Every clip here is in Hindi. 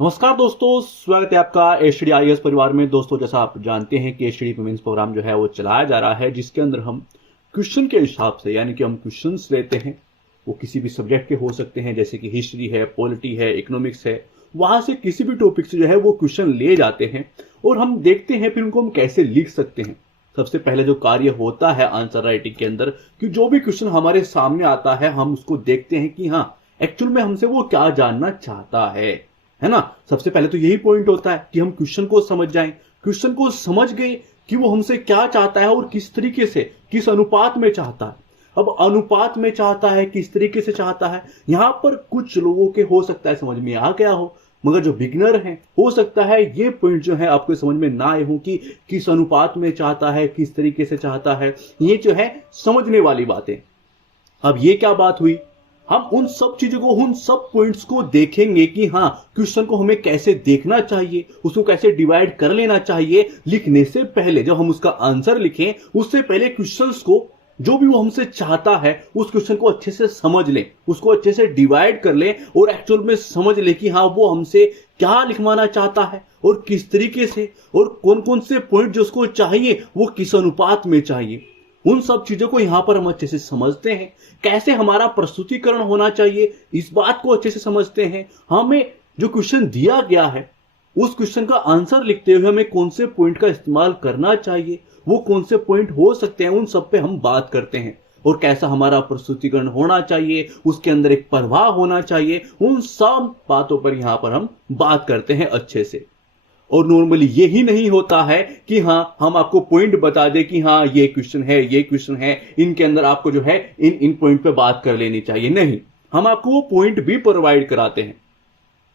नमस्कार दोस्तों, स्वागत है आपका एचडी आईएएस परिवार में। दोस्तों, जैसा आप जानते हैं कि एचडी मेंस प्रोग्राम जो है वो चलाया जा रहा है, जिसके अंदर हम क्वेश्चन के हिसाब से यानी कि हम क्वेश्चंस लेते हैं। वो किसी भी सब्जेक्ट के हो सकते हैं, जैसे कि हिस्ट्री है, पॉलिटी है, इकोनॉमिक्स है। वहां से किसी भी टॉपिक से जो है वो क्वेश्चन ले जाते हैं और हम देखते हैं फिर उनको हम कैसे लिख सकते हैं। सबसे पहले जो कार्य होता है आंसर राइटिंग के अंदर, कि जो भी क्वेश्चन हमारे सामने आता है हम उसको देखते हैं कि हाँ एक्चुअल में हमसे वो क्या जानना चाहता है ना। सबसे पहले तो यही पॉइंट होता है कि हम क्वेश्चन को समझ जाएं। क्वेश्चन को समझ गए कि वो हमसे क्या चाहता है और किस तरीके से, किस अनुपात में चाहता है। अब अनुपात में चाहता है, किस तरीके से चाहता है, यहां पर कुछ लोगों के हो सकता है समझ में आ गया हो, मगर जो बिगनर हैं हो सकता है ये पॉइंट जो है आपको समझ में ना आए हो कि किस अनुपात में चाहता है, किस तरीके से चाहता है। ये जो है समझने वाली बातें। अब ये क्या बात हुई, हम उन सब चीजों को, उन सब पॉइंट्स को देखेंगे कि हाँ क्वेश्चन को हमें कैसे देखना चाहिए, उसको कैसे डिवाइड कर लेना चाहिए। लिखने से पहले जब हम उसका आंसर लिखें, उससे पहले क्वेश्चंस को जो भी वो हमसे चाहता है उस क्वेश्चन को अच्छे से समझ लें, उसको अच्छे से डिवाइड कर लें और एक्चुअल में समझ लें कि हाँ वो हमसे क्या लिखवाना चाहता है और किस तरीके से, और कौन कौन से पॉइंट जो उसको चाहिए वो किस अनुपात में चाहिए। उन सब चीजों को यहां पर हम अच्छे से समझते हैं। कैसे हमारा प्रस्तुतिकरण होना चाहिए, इस बात को अच्छे से समझते हैं। हमें जो क्वेश्चन दिया गया है उस क्वेश्चन का आंसर लिखते हुए हमें कौन से पॉइंट का इस्तेमाल करना चाहिए, वो कौन से पॉइंट हो सकते हैं, उन सब पे हम बात करते हैं। और कैसा हमारा प्रस्तुतिकरण होना चाहिए, उसके अंदर एक प्रवाह होना चाहिए, उन सब बातों पर यहां पर हम बात करते हैं अच्छे से। और नॉर्मली यही नहीं होता है कि हाँ हम आपको पॉइंट बता दें कि हाँ ये क्वेश्चन है, ये क्वेश्चन है, इनके अंदर आपको जो है इन पॉइंट पे बात कर लेनी चाहिए। नहीं, हम आपको वो पॉइंट भी प्रोवाइड कराते हैं।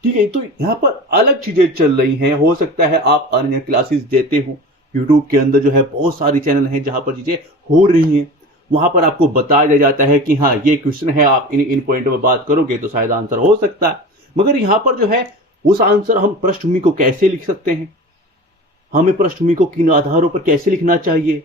ठीक है, तो यहां पर अलग चीजें चल रही हैं। हो सकता है आप अन्य क्लासेस देते हो, यूट्यूब के अंदर जो है बहुत सारी चैनल हैं जहां पर चीजें हो रही हैं। वहां पर आपको बताया जाता है कि हाँ ये क्वेश्चन है, आप इन पॉइंट पर बात करोगे तो शायद आंसर हो सकता है। मगर यहां पर जो है उस आंसर, हम पृष्ठभूमि को कैसे लिख सकते हैं, हमें पृष्ठभूमि को किन आधारों पर कैसे लिखना चाहिए,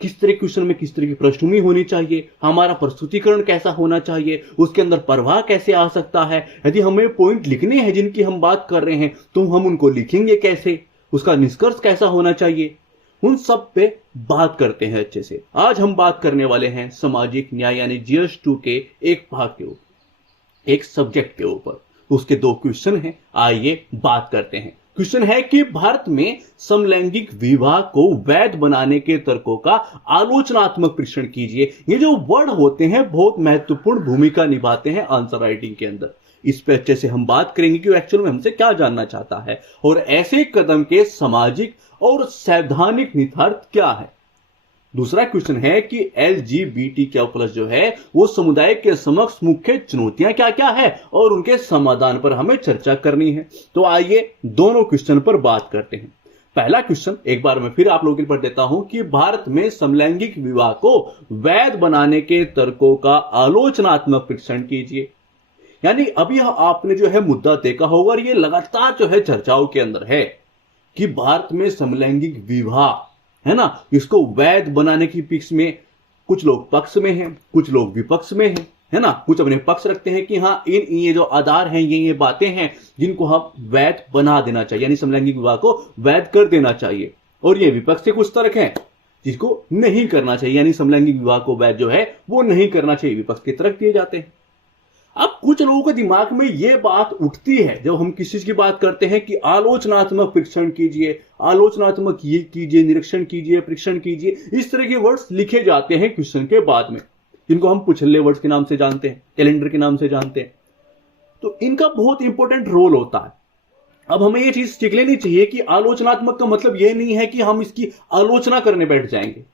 किस तरह क्वेश्चन में किस तरह की पृष्ठभूमि होनी चाहिए, हमारा प्रस्तुतिकरण कैसा होना चाहिए, उसके अंदर प्रवाह कैसे आ सकता है। यदि हमें पॉइंट लिखने हैं जिनकी हम बात कर रहे हैं तो हम उनको लिखेंगे कैसे, उसका निष्कर्ष कैसा होना चाहिए, उन सब पे बात करते हैं अच्छे से। आज हम बात करने वाले हैं सामाजिक न्याय यानी जीएस 2 के एक भाग के ऊपर, एक सब्जेक्ट के ऊपर। उसके दो क्वेश्चन हैं, आइए बात करते हैं। क्वेश्चन है कि भारत में समलैंगिक विवाह को वैध बनाने के तर्कों का आलोचनात्मक परीक्षण कीजिए। ये जो वर्ड होते हैं बहुत महत्वपूर्ण भूमिका निभाते हैं आंसर राइटिंग के अंदर। इस पे अच्छे से हम बात करेंगे कि एक्चुअल में हमसे क्या जानना चाहता है और ऐसे कदम के सामाजिक और सैद्धांतिक निहितार्थ क्या है। दूसरा क्वेश्चन है कि LGBTQ+ जो है वो समुदाय के समक्ष मुख्य चुनौतियां क्या क्या है और उनके समाधान पर हमें चर्चा करनी है। तो आइए दोनों क्वेश्चन पर बात करते हैं। पहला क्वेश्चन एक बार मैं फिर आप लोगों के लिए पढ़ देता हूं कि भारत में समलैंगिक विवाह को वैध बनाने के तर्कों का आलोचनात्मक परीक्षण कीजिए। यानी अभी आपने जो है मुद्दा देखा होगा और ये लगातार जो है चर्चाओं के अंदर है कि भारत में समलैंगिक विवाह है ना, इसको वैध बनाने की पक्ष में कुछ लोग पक्ष में हैं, कुछ लोग विपक्ष में हैं, है ना। कुछ अपने पक्ष रखते हैं कि हाँ ये जो आधार हैं, ये बातें हैं जिनको हम वैध बना देना चाहिए, यानी समलैंगिक विवाह को वैध कर देना चाहिए। और ये विपक्ष के कुछ तर्क हैं जिसको नहीं करना चाहिए, यानी समलैंगिक विवाह को वैध जो है वो नहीं करना चाहिए, विपक्ष के तर्क दिए जाते हैं। अब कुछ लोगों के दिमाग में यह बात उठती है जब हम किसी चीज की बात करते हैं कि आलोचनात्मक परीक्षण कीजिए, आलोचनात्मक ये कीजिए, निरीक्षण कीजिए, परीक्षण कीजिए। इस तरह के वर्ड्स लिखे जाते हैं क्वेश्चन के बाद में, जिनको हम पुछल्ले वर्ड्स के नाम से जानते हैं, कैलेंडर के नाम से जानते हैं। तो इनका बहुत इंपॉर्टेंट रोल होता है। अब हमें यह चीज सीख लेनी चाहिए कि आलोचनात्मक का मतलब यह नहीं है कि हम इसकी आलोचना करने बैठ जाएंगे,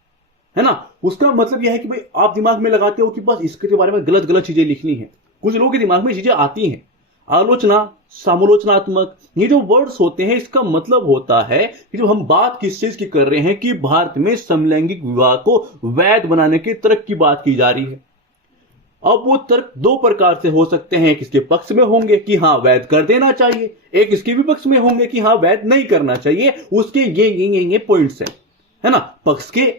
है ना। उसका मतलब यह है कि भाई आप दिमाग में लगाते हो कि बस इसके बारे में गलत गलत चीजें लिखनी है। कुछ लोगों के दिमाग में चीजें आती हैं, आलोचना, समालोचनात्मक, ये जो वर्ड्स होते हैं इसका मतलब होता है कि जब हम बात किस चीज की कर रहे हैं कि भारत में समलैंगिक विवाह को वैध बनाने के तर्क की बात की जा रही है। अब वो तर्क दो प्रकार से हो सकते हैं, किसके पक्ष में होंगे कि हाँ वैध कर देना चाहिए, एक इसके विपक्ष में होंगे कि हाँ वैध नहीं करना चाहिए। उसके ये पॉइंट्स है ना। पक्ष के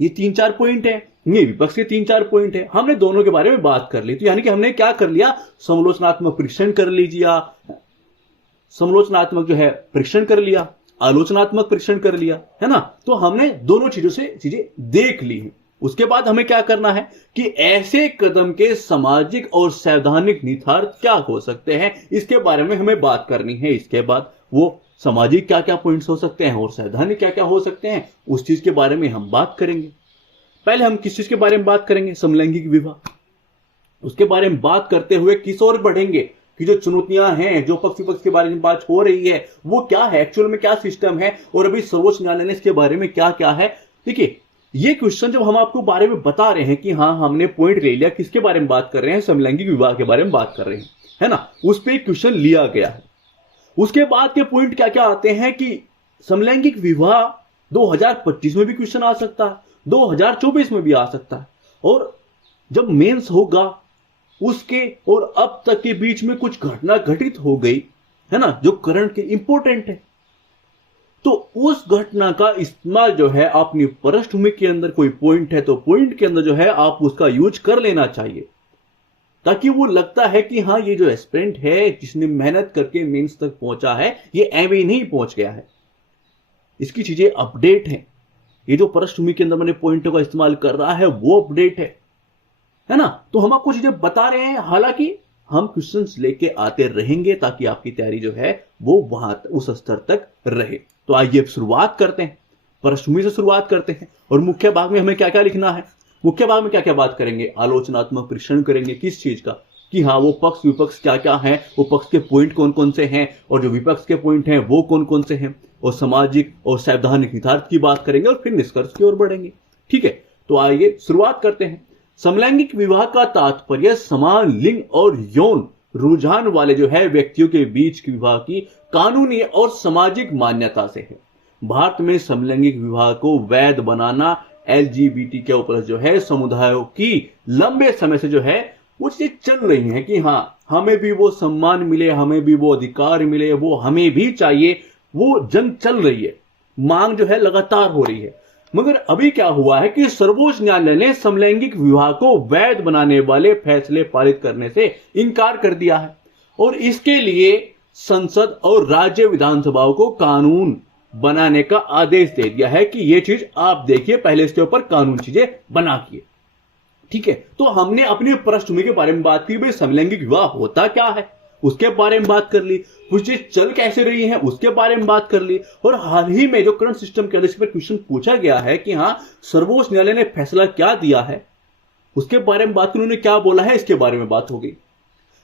ये 3-4 पॉइंट है, ये विपक्ष के 3-4 पॉइंट है। हमने दोनों के बारे में बात कर ली, तो यानी कि हमने क्या कर लिया, समालोचनात्मक परीक्षण कर लीजिए। समालोचनात्मक जो है परीक्षण कर लिया, आलोचनात्मक परीक्षण कर लिया, है ना। तो हमने दोनों चीजों से चीजें देख ली हैं। उसके बाद हमें क्या करना है कि ऐसे कदम के सामाजिक और सैद्धांतिक निहितार्थ क्या हो सकते हैं, इसके बारे में हमें बात करनी है। इसके बाद वो सामाजिक क्या क्या पॉइंट्स हो सकते हैं और सैद्धांतिक क्या क्या हो सकते हैं, उस चीज के बारे में हम बात करेंगे। पहले हम किस चीज के बारे में बात करेंगे, समलैंगिक विवाह। उसके बारे में बात करते हुए किस ओर बढ़ेंगे कि जो चुनौतियां हैं, जो पक्ष विपक्ष के बारे में बात हो रही है, वो क्या है, एक्चुअल में क्या सिस्टम है, और अभी सर्वोच्च न्यायालय ने इसके बारे में क्या क्या है। देखिए, ये क्वेश्चन जब हम आपको बारे में बता रहे हैं कि हाँ हमने पॉइंट ले लिया, किसके बारे में बात कर रहे हैं, समलैंगिक विवाह के बारे में बात कर रहे हैं, है ना, उस पर क्वेश्चन लिया गया है। उसके बाद के पॉइंट क्या क्या आते हैं कि समलैंगिक विवाह 2025 में भी क्वेश्चन आ सकता है, 2024 में भी आ सकता है, और जब मेंस होगा उसके और अब तक के बीच में कुछ घटना घटित हो गई, है ना, जो करंट के इंपॉर्टेंट है, तो उस घटना का इस्तेमाल जो है अपनी पृष्ठभूमि के अंदर, कोई पॉइंट है तो पॉइंट के अंदर जो है आप उसका यूज कर लेना चाहिए, ताकि वो लगता है कि हाँ ये जो एस्पिरेंट है जिसने मेहनत करके मेंस तक पहुंचा है, ये एवं नहीं पहुंच गया है, इसकी चीजें अपडेट हैं। ये जो पृष्ठभूमि के अंदर मैंने पॉइंटों का इस्तेमाल कर रहा है वो अपडेट है ना। तो हम आपको चीजें बता रहे हैं, हालांकि हम क्वेश्चंस लेके आते रहेंगे ताकि आपकी तैयारी जो है वो वहां उस स्तर तक रहे। तो आइए शुरुआत करते हैं, पृष्ठभूमि से शुरुआत करते हैं, और मुख्य भाग में हमें क्या क्या लिखना है। मुख्य भाग में क्या क्या बात करेंगे, आलोचनात्मक परीक्षण करेंगे, किस चीज का, कि हाँ वो पक्ष विपक्ष क्या क्या है, वो पक्ष के पॉइंट कौन कौन से हैं, और जो विपक्ष के पॉइंट हैं वो कौन कौन से हैं, और सामाजिक और सैद्धांतिक निहितार्थ की बात करेंगे, और फिर निष्कर्ष की ओर बढ़ेंगे। ठीक है, तो आइए शुरुआत करते हैं। समलैंगिक विवाह का तात्पर्य समान लिंग और यौन रुझान वाले जो है व्यक्तियों के बीच की विवाह की कानूनी और सामाजिक मान्यता से है। भारत में समलैंगिक विवाह को वैध बनाना LGBT के ऊपर जो है समुदायों की लंबे समय से जो है वो चीजें चल रही हैं कि हाँ हमें भी वो सम्मान मिले, हमें भी वो अधिकार मिले, वो हमें भी चाहिए, वो जंग चल रही है, मांग जो है लगातार हो रही है। मगर अभी क्या हुआ है कि सर्वोच्च न्यायालय ने समलैंगिक विवाह को वैध बनाने वाले फैसले पारित करने से इनकार कर दिया है, और इसके लिए संसद और राज्य विधानसभाओं को कानून बनाने का आदेश दे दिया है कि ये चीज आप देखिए, पहले इसके ऊपर कानून चीजें बनाइए। ठीक है, तो हमने अपनी पृष्ठभूमि के बारे में बात की, भाई समलैंगिक विवाह होता क्या है उसके बारे में बात कर ली, कुछ चीज चल कैसे रही है उसके बारे में बात कर ली, और हाल ही में जो करंट सिस्टम के इस पर क्वेश्चन पूछा गया है कि हाँ सर्वोच्च न्यायालय ने फैसला क्या दिया है, उसके बारे में बात की, उन्होंने क्या बोला है, इसके बारे में बात हो गई।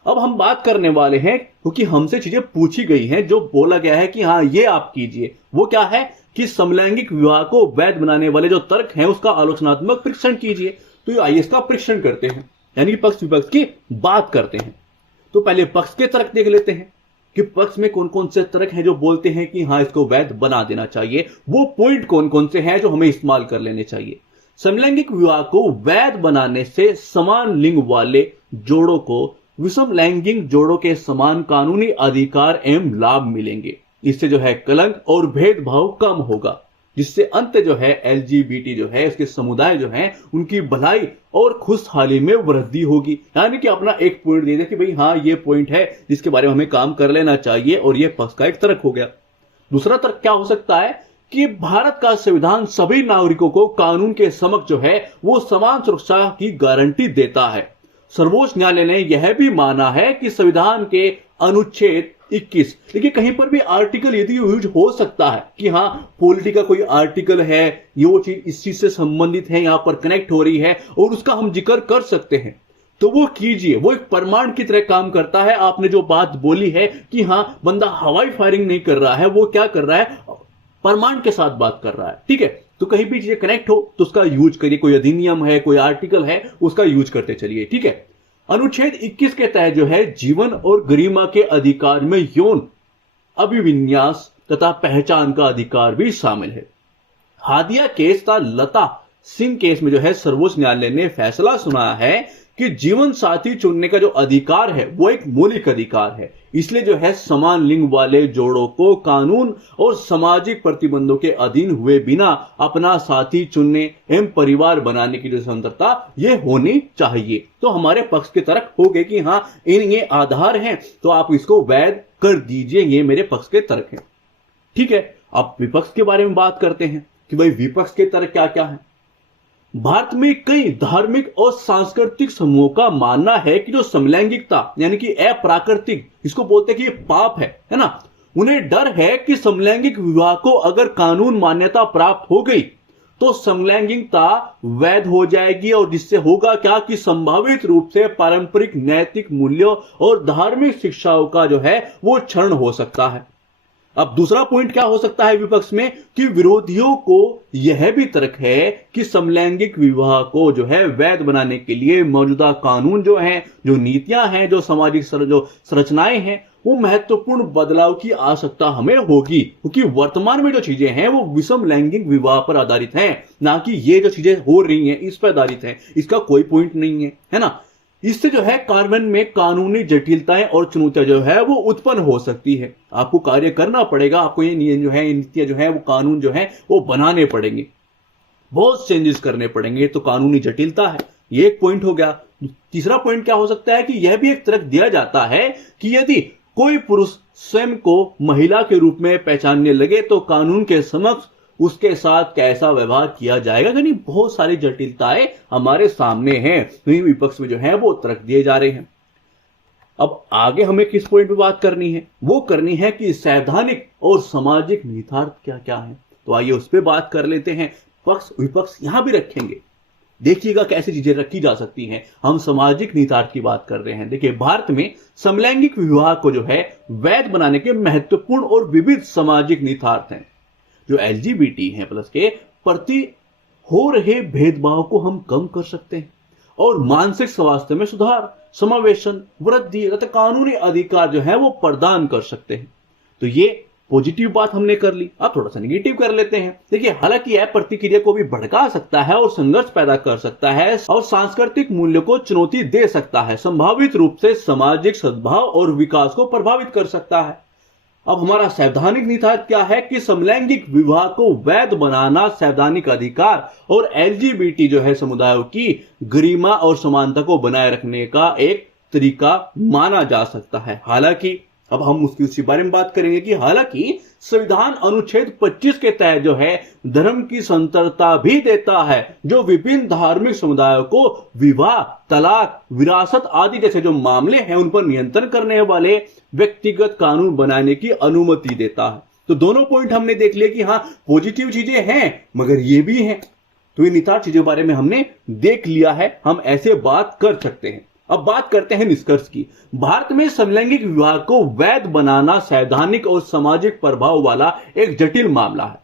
अब हम बात करने वाले हैं, क्योंकि हमसे चीजें पूछी गई हैं, जो बोला गया है कि हाँ ये आप कीजिए, वो क्या है कि समलैंगिक विवाह को वैध बनाने वाले जो तर्क हैं उसका आलोचनात्मक परीक्षण कीजिए। तो आइए इसका परीक्षण करते हैं, यानी पक्ष विपक्ष की बात करते हैं। तो पहले पक्ष के तर्क देख लेते हैं कि पक्ष में कौन कौन से तर्क हैं जो बोलते हैं कि हाँ इसको वैध बना देना चाहिए, वो पॉइंट कौन कौन से हैं जो हमें इस्तेमाल कर लेने चाहिए। समलैंगिक विवाह को वैध बनाने से समान लिंग वाले जोड़ों को विषम लैंगिक जोड़ों के समान कानूनी अधिकार एवं लाभ मिलेंगे। इससे जो है कलंक और भेदभाव कम होगा, जिससे अंत जो है LGBT जो है इसके समुदाय जो है उनकी भलाई और खुशहाली में वृद्धि होगी। यानी कि अपना एक पॉइंट दे दे कि भाई हाँ ये पॉइंट है जिसके बारे में हमें काम कर लेना चाहिए, और ये पक्ष का एक तर्क हो गया। दूसरा तर्क क्या हो सकता है कि भारत का संविधान सभी नागरिकों को कानून के समक्ष जो है वो समान सुरक्षा की गारंटी देता है। सर्वोच्च न्यायालय ने यह भी माना है कि संविधान के अनुच्छेद 21, देखिए कहीं पर भी आर्टिकल यदि यूज हो सकता है कि हाँ पॉलिटी का कोई आर्टिकल है, ये वो चीज इस चीज से संबंधित है, यहां पर कनेक्ट हो रही है और उसका हम जिक्र कर सकते हैं, तो वो कीजिए, वो एक प्रमाण की तरह काम करता है। आपने जो बात बोली है कि हाँ बंदा हवाई फायरिंग नहीं कर रहा है, वो क्या कर रहा है, प्रमाण के साथ बात कर रहा है। ठीक है, तो कहीं भी चीजें कनेक्ट हो तो उसका यूज करिए, कोई अधिनियम है, कोई आर्टिकल है, उसका यूज करते चलिए। ठीक है, अनुच्छेद 21 के तहत जो है जीवन और गरिमा के अधिकार में यौन अभिविन्यास तथा पहचान का अधिकार भी शामिल है। हादिया केस तथा लता सिंह केस में जो है सर्वोच्च न्यायालय ने फैसला सुनाया है कि जीवन साथी चुनने का जो अधिकार है वो एक मौलिक अधिकार है, इसलिए जो है समान लिंग वाले जोड़ों को कानून और सामाजिक प्रतिबंधों के अधीन हुए बिना अपना साथी चुनने एवं परिवार बनाने की जो स्वतंत्रता ये होनी चाहिए। तो हमारे पक्ष के तरफ हो गए कि हाँ इन ये आधार हैं, तो आप इसको वैध कर दीजिए, ये मेरे पक्ष के तर्क हैं। ठीक है, अब विपक्ष के बारे में बात करते हैं कि भाई विपक्ष के तर्क क्या क्या है। भारत में कई धार्मिक और सांस्कृतिक समूहों का मानना है कि जो समलैंगिकता यानी कि अप्राकृतिक, इसको बोलते हैं कि ये पाप है ना। उन्हें डर है कि समलैंगिक विवाह को अगर कानून मान्यता प्राप्त हो गई तो समलैंगिकता वैध हो जाएगी और जिससे होगा क्या कि संभावित रूप से पारंपरिक नैतिक मूल्यों और धार्मिक शिक्षाओं का जो है वो क्षरण हो सकता है। अब दूसरा पॉइंट क्या हो सकता है विपक्ष में कि विरोधियों को यह भी तर्क है कि समलैंगिक विवाह को जो है वैध बनाने के लिए मौजूदा कानून जो है, जो नीतियां हैं, जो सामाजिक जो संरचनाएं हैं, वो महत्वपूर्ण बदलाव की आवश्यकता हमें होगी, क्योंकि वर्तमान में जो चीजें हैं वो विषम लैंगिक विवाह पर आधारित हैं, ना कि ये जो चीजें हो रही हैं इस पर आधारित हैं। इसका कोई पॉइंट नहीं है ना। इससे जो है कार्यान्वयन में कानूनी जटिलताएं और चुनौतियां जो है वो उत्पन्न हो सकती है। आपको कार्य करना पड़ेगा, आपको ये नियम जो है, नीतियां जो है, वो कानून जो है वो बनाने पड़ेंगे, बहुत चेंजेस करने पड़ेंगे, तो कानूनी जटिलता है, ये एक पॉइंट हो गया। तीसरा पॉइंट क्या हो सकता है कि यह भी एक तर्क दिया जाता है कि यदि कोई पुरुष स्वयं को महिला के रूप में पहचानने लगे तो कानून के समक्ष उसके साथ कैसा व्यवहार किया जाएगा। यानी बहुत सारी जटिलताएं हमारे सामने हैं, विपक्ष में जो है वो तर्क दिए जा रहे हैं। अब आगे हमें किस पॉइंट पे बात करनी है, वो करनी है कि सैद्धांतिक और सामाजिक निहितार्थ क्या क्या है। तो आइए उस पर बात कर लेते हैं। पक्ष विपक्ष यहां भी रखेंगे, देखिएगा कैसी चीजें रखी जा सकती हैं। हम सामाजिक निहितार्थ की बात कर रहे हैं। देखिए, भारत में समलैंगिक विवाह को जो है वैध बनाने के महत्वपूर्ण और विविध सामाजिक निहितार्थ हैं। जो LGBT हैं प्लस के प्रति हो रहे भेदभाव को हम कम कर सकते हैं और मानसिक स्वास्थ्य में सुधार, समावेशन, वृद्धि तथा कानूनी अधिकार जो है वो प्रदान कर सकते हैं। तो ये पॉजिटिव बात हमने कर ली। अब थोड़ा सा नेगेटिव कर लेते हैं। देखिए, हालांकि यह प्रतिक्रिया को भी भड़का सकता है और संघर्ष पैदा कर सकता है और सांस्कृतिक मूल्य को चुनौती दे सकता है, संभावित रूप से सामाजिक सद्भाव और विकास को प्रभावित कर सकता है। अब हमारा सैद्धांतिक निहितार्थ क्या है कि समलैंगिक विवाह को वैध बनाना संवैधानिक अधिकार और LGBT जो है समुदायों की गरिमा और समानता को बनाए रखने का एक तरीका माना जा सकता है। हालांकि अब हम उसके बारे में बात करेंगे कि हालांकि संविधान अनुच्छेद 25 के तहत जो है धर्म की स्वतंत्रता भी देता है, जो विभिन्न धार्मिक समुदायों को विवाह, तलाक, विरासत आदि जैसे जो मामले हैं उन पर नियंत्रण करने वाले व्यक्तिगत कानून बनाने की अनुमति देता है। तो दोनों पॉइंट हमने देख लिया कि हाँ, पॉजिटिव चीजें हैं मगर ये भी हैं। तो ये निहितार्थ चीजों के बारे में हमने देख लिया है, हम ऐसे बात कर सकते हैं। अब बात करते हैं निष्कर्ष की। भारत में समलैंगिक विवाह को वैध बनाना सैद्धांतिक और सामाजिक प्रभाव वाला एक जटिल मामला है।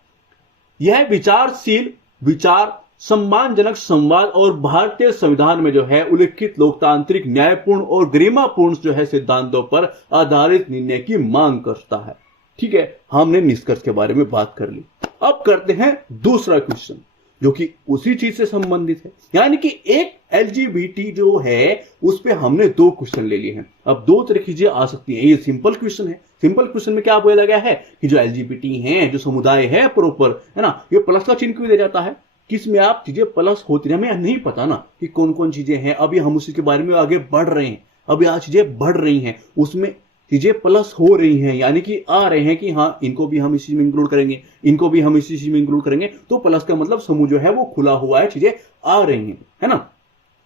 यह विचारशील विचार, सम्मानजनक संवाद और भारतीय संविधान में जो है उल्लिखित लोकतांत्रिक, न्यायपूर्ण और गरिमापूर्ण जो है सिद्धांतों पर आधारित निर्णय की मांग करता है। ठीक है, हमने निष्कर्ष के बारे में बात कर ली। अब करते हैं दूसरा क्वेश्चन जो कि उसी चीज से संबंधित है। यानी कि एक LGBT जो है उस पे हमने 2 क्वेश्चन ले लिए हैं। अब 2 तरह की चीजें आ सकती हैं। ये सिंपल क्वेश्चन है। सिंपल क्वेश्चन में क्या बोला गया है कि जो LGBT हैं, जो समुदाय है प्रॉपर, है ना, ये प्लस का चिन्ह क्यों दिया जाता है, किसमें आप चीजें प्लस होती है, हमें नहीं पता ना कि कौन कौन चीजें हैं। अभी हम उसी के बारे में आगे बढ़ रहे हैं, अभी आज चीजें बढ़ रही हैं, उसमें चीजें प्लस हो रही हैं, यानी कि आ रहे हैं कि हाँ इनको भी हम इसी में इंक्लूड करेंगे, इनको भी हम इसी चीज में इंक्लूड करेंगे। तो प्लस का मतलब समूह जो है वो खुला हुआ है, चीजें आ रही हैं, है ना।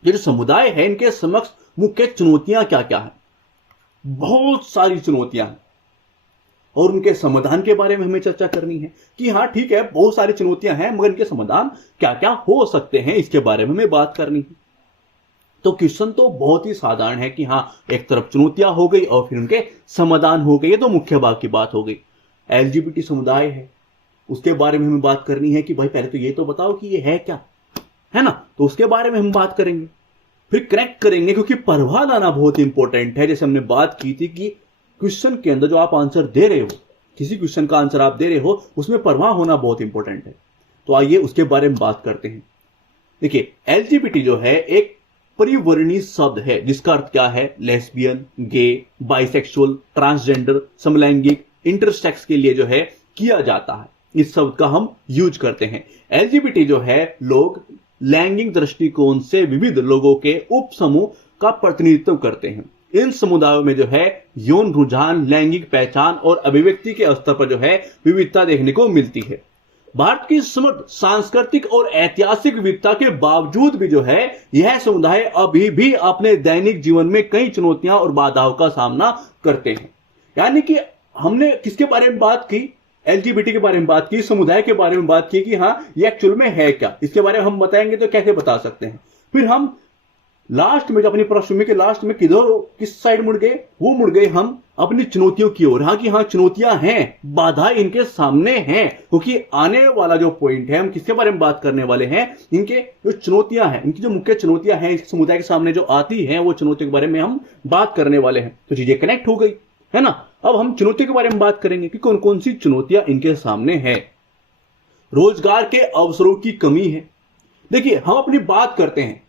ये जो समुदाय है इनके समक्ष मुख्य चुनौतियां क्या क्या है, बहुत सारी चुनौतियां हैं और उनके समाधान के बारे में हमें चर्चा करनी है कि हाँ ठीक है, बहुत सारी चुनौतियां हैं मगर इनके समाधान क्या क्या हो सकते हैं, इसके बारे में हमें बात करनी है। तो क्वेश्चन तो बहुत ही साधारण है कि हाँ, एक तरफ चुनौतियां हो गई और फिर उनके समाधान हो गए, ये तो मुख्य भाग की बात हो गई। LGBT समुदाय है, उसके बारे में हमें बात करनी है कि भाई पहले तो ये तो बताओ कि ये है क्या, है ना। तो उसके बारे में हम बात करेंगे, फिर कनेक्ट करेंगे, क्योंकि प्रवाह लाना बहुत इंपॉर्टेंट है। जैसे हमने बात की थी कि क्वेश्चन के अंदर जो आप आंसर दे रहे हो, किसी क्वेश्चन का आंसर आप दे रहे हो, उसमें प्रवाह होना बहुत इंपॉर्टेंट है। तो आइए उसके बारे में बात करते हैं। देखिए, LGBT जो है एक परिवर्णी शब्द है जिसका अर्थ क्या है, लेस्बियन, गे, बाइसेक्सुअल, ट्रांसजेंडर, समलैंगिक, इंटरसेक्स के लिए जो है किया जाता है। इस शब्द का हम यूज करते हैं। LGBT जो है लोग लैंगिक दृष्टिकोण से विविध लोगों के उप समूह का प्रतिनिधित्व करते हैं। इन समुदायों में जो है यौन रुझान, लैंगिक पहचान और अभिव्यक्ति के स्तर पर जो है विविधता देखने को मिलती है। भारत की समृद्ध सांस्कृतिक और ऐतिहासिक विविधता के बावजूद भी जो है यह समुदाय अभी भी अपने दैनिक जीवन में कई चुनौतियां और बाधाओं का सामना करते हैं। यानी कि हमने किसके बारे में बात की? एलजीबीटी के बारे में बात की, समुदाय के बारे में बात की कि हाँ ये एक्चुअल में है क्या, इसके बारे में हम बताएंगे तो कैसे बता सकते हैं। फिर हम लास्ट में, जो अपनी पृष्ठभूमि के लास्ट में किस साइड मुड़ गए? वो मुड़ गए हम अपनी चुनौतियों की ओर। हाँ कि हाँ चुनौतियां हैं, बाधाएं इनके सामने हैं, क्योंकि आने वाला जो पॉइंट है हम किसके बारे में बात करने वाले हैं, इनके जो चुनौतियां हैं, इनकी जो मुख्य चुनौतियां हैं इस समुदाय के सामने जो आती हैं, वो चुनौतियों के बारे में हम बात करने वाले हैं। तो चीजें कनेक्ट हो गई है ना। अब हम चुनौतियों के बारे में बात करेंगे कि कौन कौन सी चुनौतियां इनके सामने है। रोजगार के अवसरों की कमी है। देखिए हम अपनी बात करते हैं,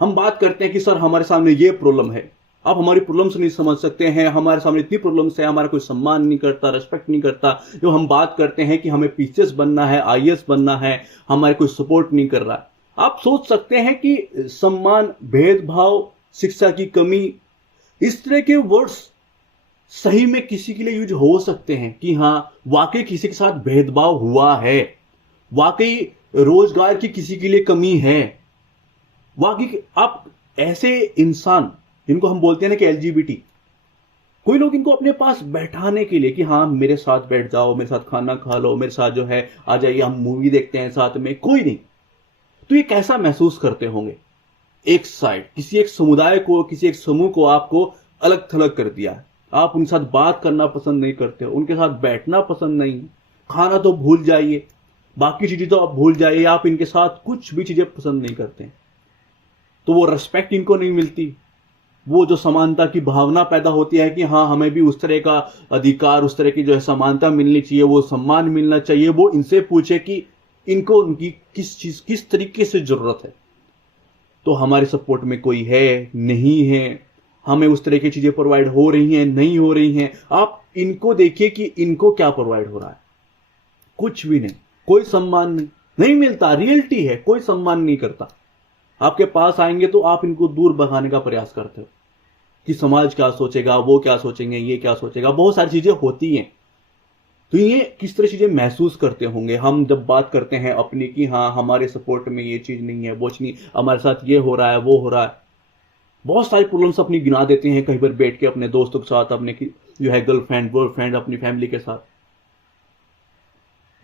हम बात करते हैं कि सर हमारे सामने ये प्रॉब्लम है, आप हमारी प्रॉब्लम्स नहीं समझ सकते हैं, हमारे सामने इतनी प्रॉब्लम्स है, हमारा कोई सम्मान नहीं करता, रेस्पेक्ट नहीं करता। जो हम बात करते हैं कि हमें पीसीएस बनना है, आईएएस बनना है, हमारे कोई सपोर्ट नहीं कर रहा है। आप सोच सकते हैं कि सम्मान, भेदभाव, शिक्षा की कमी, इस तरह के वर्ड्स सही में किसी के लिए यूज हो सकते हैं कि हाँ वाकई किसी के साथ भेदभाव हुआ है, वाकई रोजगार की किसी के लिए कमी है, वाकई आप ऐसे इंसान जिनको हम बोलते हैं ना कि एलजीबीटी, कोई लोग इनको अपने पास बैठाने के लिए कि हाँ मेरे साथ बैठ जाओ, मेरे साथ खाना खा लो, मेरे साथ जो है आ जाइए हम मूवी देखते हैं साथ में, कोई नहीं, तो ये कैसा महसूस करते होंगे? एक साइड किसी एक समुदाय को, किसी एक समूह को आपको अलग थलग कर दिया है, आप उनके साथ बात करना पसंद नहीं करते हो, उनके साथ बैठना पसंद नहीं, खाना तो भूल जाइए, बाकी चीजें तो आप भूल जाइए, आप इनके साथ कुछ भी चीजें पसंद नहीं करते। तो वो रेस्पेक्ट इनको नहीं मिलती, वो जो समानता की भावना पैदा होती है कि हाँ हमें भी उस तरह का अधिकार, उस तरह की जो है समानता मिलनी चाहिए, वो सम्मान मिलना चाहिए, वो इनसे पूछे कि इनको उनकी किस तरीके से जरूरत है। तो हमारे सपोर्ट में कोई है, नहीं है, हमें उस तरह की चीजें प्रोवाइड हो रही हैं, नहीं हो रही हैं। आप इनको देखिए कि इनको क्या प्रोवाइड हो रहा है, कुछ भी नहीं, कोई सम्मान नहीं मिलता। रियलिटी है, कोई सम्मान नहीं करता। आपके पास आएंगे तो आप इनको दूर भगाने का प्रयास करते हो कि समाज क्या सोचेगा, वो क्या सोचेंगे, ये क्या सोचेगा, बहुत सारी चीजें होती हैं। तो ये किस तरह चीजें महसूस करते होंगे हम जब बात करते हैं अपनी कि हाँ हमारे सपोर्ट में ये चीज नहीं है, वो चीज नहीं, हमारे साथ ये हो रहा है, वो हो रहा है। बहुत सारी प्रॉब्लम्स अपनी गिना देते हैं कहीं पर बैठ के अपने दोस्तों के साथ, अपने जो है गर्लफ्रेंड, बॉयफ्रेंड, अपनी फैमिली के साथ।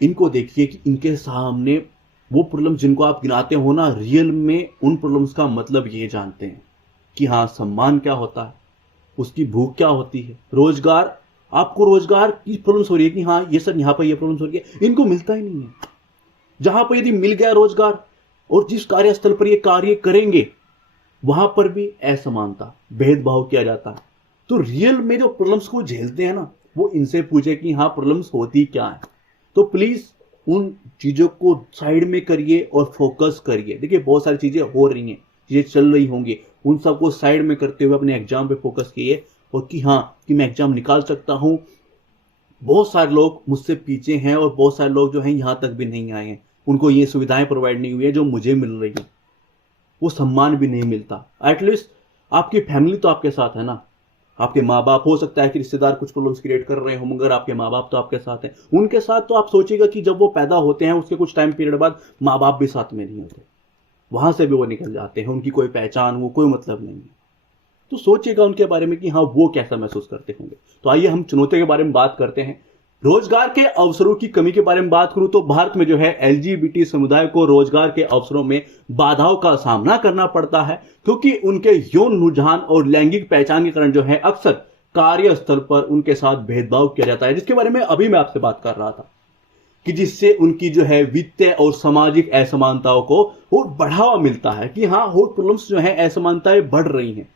इनको देखिए कि इनके सामने वो प्रॉब्लम जिनको आप गिनाते हो ना, रियल में उन प्रॉब्लम्स का मतलब ये जानते हैं कि हाँ सम्मान क्या होता है, उसकी भूख क्या होती है। रोजगार, आपको रोजगार की प्रॉब्लम्स हो रही है कि हाँ ये सर यहाँ पर ये प्रॉब्लम्स हो रही है, इनको मिलता ही नहीं है। जहां पर यदि मिल गया रोजगार और जिस कार्यस्थल पर ये कार्य करेंगे वहां पर भी असमानता, भेदभाव किया जाता है। तो रियल में जो प्रॉब्लम्स को झेलते हैं ना, वो इनसे पूछे कि हाँ प्रॉब्लम्स होती क्या है। तो प्लीज उन चीजों को साइड में करिए और फोकस करिए। देखिए बहुत सारी चीजें हो रही हैं, चीजें चल रही होंगी, उन सबको साइड में करते हुए अपने एग्जाम पे फोकस कीजिए और कि हाँ कि मैं एग्जाम निकाल सकता हूं। बहुत सारे लोग मुझसे पीछे हैं और बहुत सारे लोग जो हैं यहां तक भी नहीं आए हैं, उनको ये सुविधाएं प्रोवाइड नहीं हुई है जो मुझे मिल रही है, वो सम्मान भी नहीं मिलता। एटलीस्ट आपकी फैमिली तो आपके साथ है ना, आपके माँ बाप, हो सकता है कि रिश्तेदार कुछ प्रॉब्लम्स क्रिएट कर रहे हो, मगर आपके माँ बाप तो आपके साथ हैं। उनके साथ तो आप सोचिएगा कि जब वो पैदा होते हैं उसके कुछ टाइम पीरियड बाद माँ बाप भी साथ में नहीं होते, वहां से भी वो निकल जाते हैं, उनकी कोई पहचान, वो कोई मतलब नहीं है। तो सोचिएगा उनके बारे में कि हाँ वो कैसा महसूस करते होंगे। तो आइए हम चुनौतियों के बारे में बात करते हैं। रोजगार के अवसरों की कमी के बारे में बात करूं तो भारत में जो है एलजीबीटी समुदाय को रोजगार के अवसरों में बाधाओं का सामना करना पड़ता है, क्योंकि उनके यौन रुझान और लैंगिक पहचान के कारण जो है अक्सर कार्यस्थल पर उनके साथ भेदभाव किया जाता है, जिसके बारे में अभी मैं आपसे बात कर रहा था कि जिससे उनकी जो है वित्तीय और सामाजिक असमानताओं को और बढ़ावा मिलता है कि हाँ और प्रॉब्लम्स जो है असमानताएं बढ़ रही हैं।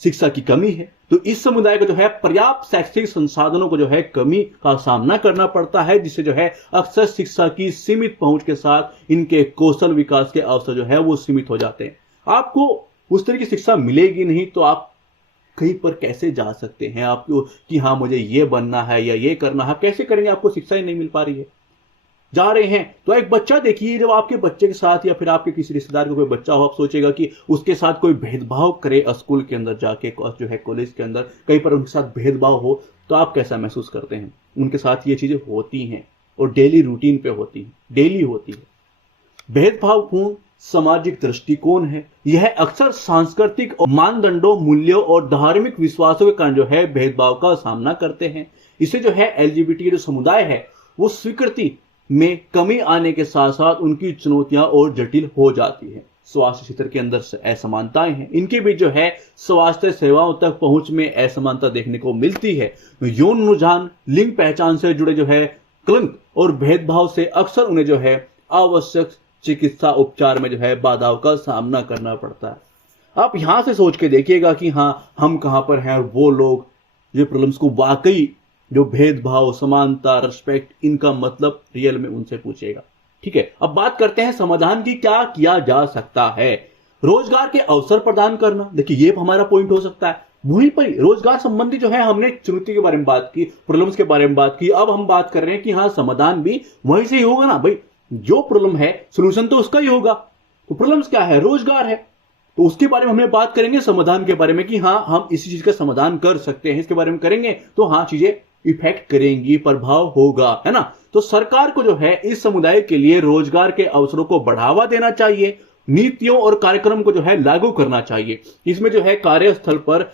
शिक्षा की कमी है, तो इस समुदाय को जो है पर्याप्त शैक्षिक संसाधनों को जो है कमी का सामना करना पड़ता है, जिससे जो है अक्सर शिक्षा की सीमित पहुंच के साथ इनके कौशल विकास के अवसर जो है वो सीमित हो जाते हैं। आपको उस तरह की शिक्षा मिलेगी नहीं तो आप कहीं पर कैसे जा सकते हैं आपको कि हाँ मुझे ये बनना है या ये करना है, कैसे करेंगे? आपको शिक्षा ही नहीं मिल पा रही है। जा रहे हैं। तो एक बच्चा देखिए, जब आपके बच्चे के साथ या फिर आपके किसी रिश्तेदार का कोई बच्चा हो, आप सोचेगा कि उसके साथ कोई भेदभाव करे, स्कूल के अंदर जाके जो है कॉलेज के अंदर कहीं पर उनके साथ भेदभाव हो, तो आप कैसा महसूस करते हैं? उनके साथ ये चीजें होती हैं और डेली रूटीन पे होती है, डेली होती है। भेदभावपूर्ण सामाजिक दृष्टिकोण है यह अक्सर सांस्कृतिक और मानदंडों, मूल्यों और धार्मिक विश्वासों के कारण जो है भेदभाव का सामना करते हैं। इसे जो है एलजीबीटी जो समुदाय है वो स्वीकृति में कमी आने के साथ साथ उनकी चुनौतियां और जटिल हो जाती है। स्वास्थ्य क्षेत्र के अंदर असमानताएं हैं, इनके बीच जो है स्वास्थ्य सेवाओं तक पहुंच में असमानता देखने को मिलती है। यौन रुझान, लिंग पहचान से जुड़े जो है कलंक और भेदभाव से अक्सर उन्हें जो है आवश्यक चिकित्सा उपचार में जो है बाधाओं का सामना करना पड़ता है। आप यहां से सोच के देखिएगा कि हाँ, हम कहां पर हैं और वो लोग ये प्रॉब्लम्स को वाकई जो भेदभाव, समानता, रिस्पेक्ट, इनका मतलब रियल में उनसे पूछेगा। ठीक है, अब बात करते हैं समाधान की, क्या किया जा सकता है। रोजगार के अवसर प्रदान करना, देखिए ये हमारा पॉइंट हो सकता है। वहीं पर रोजगार संबंधी जो है हमने चुनौती के बारे में बात की, प्रॉब्लम्स के बारे में बात की, अब हम बात कर रहे हैं कि हाँ समाधान भी वहीं से ही होगा ना भाई। जो प्रॉब्लम है सोल्यूशन तो उसका ही होगा। तो प्रॉब्लम्स क्या है? रोजगार है, तो उसके बारे में हमने बात करेंगे। समाधान के बारे में कि हाँ हम इसी चीज का समाधान कर सकते हैं, इसके बारे में करेंगे तो हाँ चीजें इफेक्ट करेंगी, प्रभाव होगा, है ना। तो सरकार को जो है इस समुदाय के लिए रोजगार के अवसरों को बढ़ावा देना चाहिए, नीतियों और कार्यक्रम को जो है लागू करना चाहिए। इसमें जो है कार्यस्थल पर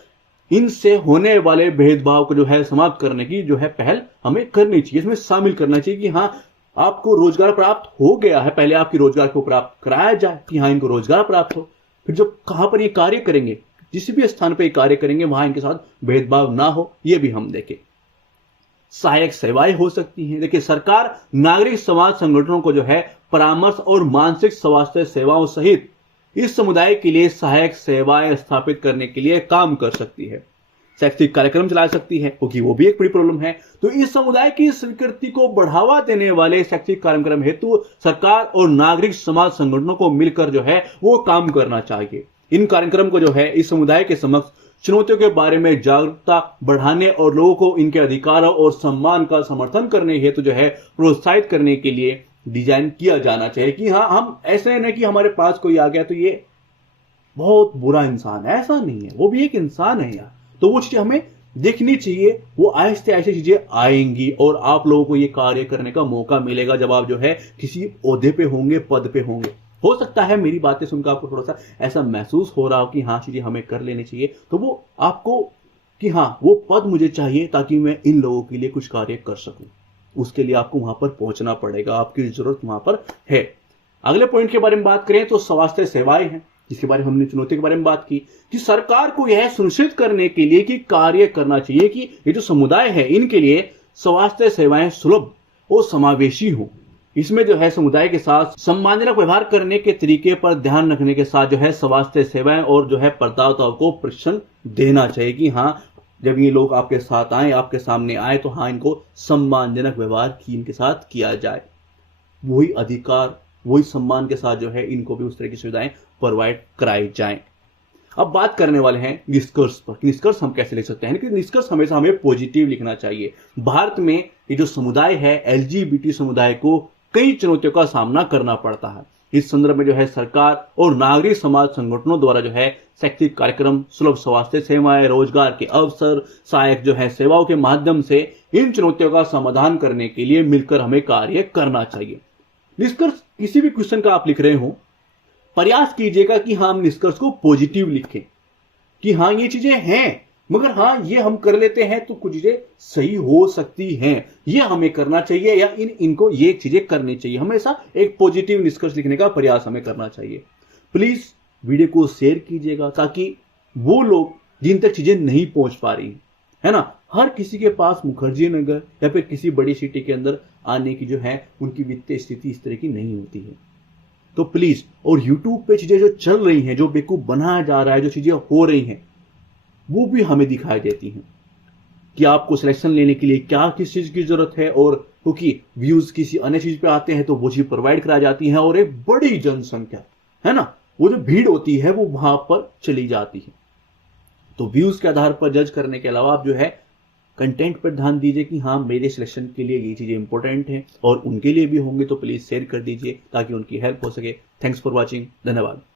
इनसे होने वाले भेदभाव को जो है समाप्त करने की जो है पहल हमें करनी चाहिए। इसमें शामिल करना चाहिए कि हाँ आपको रोजगार प्राप्त हो गया है, पहले आपकी रोजगार को प्राप्त कराया जाए कि हाँ इनको रोजगार प्राप्त हो। फिर जब कहां पर ये कार्य करेंगे, जिस भी स्थान पर ये कार्य करेंगे, वहां इनके साथ भेदभाव ना हो, ये भी हम देखें। सहायक सेवाएं हो सकती हैं। देखिए सरकार नागरिक समाज संगठनों को जो है परामर्श और मानसिक स्वास्थ्य सेवाओं सहित इस समुदाय के लिए सहायक सेवाएं स्थापित करने के लिए काम कर सकती है। शैक्षिक कार्यक्रम चला सकती है, क्योंकि वो भी एक बड़ी प्रॉब्लम है। तो इस समुदाय की स्वीकृति को बढ़ावा देने वाले शैक्षिक कार्यक्रम हेतु सरकार और नागरिक समाज संगठनों को मिलकर जो है वो काम करना चाहिए। इन कार्यक्रम को जो है इस समुदाय के समक्ष चुनौतियों के बारे में जागरूकता बढ़ाने और लोगों को इनके अधिकारों और सम्मान का समर्थन करने हेतु जो है प्रोत्साहित करने के लिए डिजाइन किया जाना चाहिए। कि हाँ हम ऐसे नहीं कि हमारे पास कोई आ गया तो ये बहुत बुरा इंसान है, ऐसा नहीं है, वो भी एक इंसान है यार। तो वो चीजें हमें देखनी चाहिए, वो आहिस्ते आहिस्ते चीजें आएंगी और आप लोगों को ये कार्य करने का मौका मिलेगा जब आप जो है किसी ओहदे पे होंगे, पद पे होंगे। हो सकता है मेरी बातें सुनकर आपको थोड़ा सा ऐसा महसूस हो रहा हो कि हाँ चीजें हमें कर लेनी चाहिए, तो वो आपको कि हाँ वो पद मुझे चाहिए ताकि मैं इन लोगों के लिए कुछ कार्य कर सकूं, उसके लिए आपको वहां पर पहुंचना पड़ेगा, आपकी जरूरत वहां पर है। अगले पॉइंट के बारे में बात करें तो स्वास्थ्य सेवाएं हैं, जिसके बारे में हमने चुनौती के बारे में बात की कि सरकार को यह सुनिश्चित करने के लिए कि कार्य करना चाहिए कि ये जो समुदाय है इनके लिए स्वास्थ्य सेवाएं सुलभ और समावेशी हो। इसमें जो है समुदाय के साथ सम्मानजनक व्यवहार करने के तरीके पर ध्यान रखने के साथ जो है स्वास्थ्य सेवाएं और जो है प्रदाताओं को प्रशिक्षण देना चाहिए कि हाँ जब ये लोग आपके साथ आए, आपके सामने आए, तो हाँ इनको सम्मानजनक व्यवहार की इनके साथ किया जाए, वही अधिकार वही सम्मान के साथ जो है इनको भी उस तरह की सुविधाएं प्रोवाइड कराई जाएं। अब बात करने वाले हैं निष्कर्ष पर। निष्कर्ष हम कैसे लिख सकते हैं कि निष्कर्ष हमेशा हमें पॉजिटिव लिखना चाहिए। भारत में ये जो समुदाय है एलजीबीटी समुदाय को कई चुनौतियों का सामना करना पड़ता है। इस संदर्भ में जो है सरकार और नागरिक समाज संगठनों द्वारा जो है शैक्षिक कार्यक्रम, सुलभ स्वास्थ्य सेवाएं, रोजगार के अवसर, सहायक जो है सेवाओं के माध्यम से इन चुनौतियों का समाधान करने के लिए मिलकर हमें कार्य करना चाहिए। निष्कर्ष किसी भी क्वेश्चन का आप लिख रहे हो, प्रयास कीजिएगा कि हाँ हम निष्कर्ष को पॉजिटिव लिखें कि हाँ ये चीजें हैं, मगर हाँ ये हम कर लेते हैं तो कुछ चीजें सही हो सकती हैं, ये हमें करना चाहिए या इनको ये चीजें करनी चाहिए। हमेशा एक पॉजिटिव निष्कर्ष लिखने का प्रयास हमें करना चाहिए। प्लीज वीडियो को शेयर कीजिएगा ताकि वो लोग जिन तक चीजें नहीं पहुंच पा रही है ना, हर किसी के पास मुखर्जी नगर या फिर किसी बड़ी सिटी के अंदर आने की जो है उनकी वित्तीय स्थिति इस तरह की नहीं होती है। तो प्लीज, और यूट्यूब पे चीजें जो चल रही हैं, जो बेवकूफ बनाया जा रहा है, जो चीजें हो रही हैं, वो भी हमें दिखाई देती हैं कि आपको सिलेक्शन लेने के लिए क्या किस चीज की जरूरत है, और क्योंकि व्यूज किसी अन्य चीज पे आते हैं तो वो चीज प्रोवाइड कराई जाती है और एक बड़ी जनसंख्या है ना, वो जो भीड़ होती है वो वहां पर चली जाती है। तो व्यूज के आधार पर जज करने के अलावा आप जो है कंटेंट पर ध्यान दीजिए कि हाँ मेरे सिलेक्शन के लिए ये चीज़ें इंपॉर्टेंट हैं और उनके लिए भी होंगे, तो प्लीज़ शेयर कर दीजिए ताकि उनकी हेल्प हो सके। थैंक्स फॉर वॉचिंग, धन्यवाद।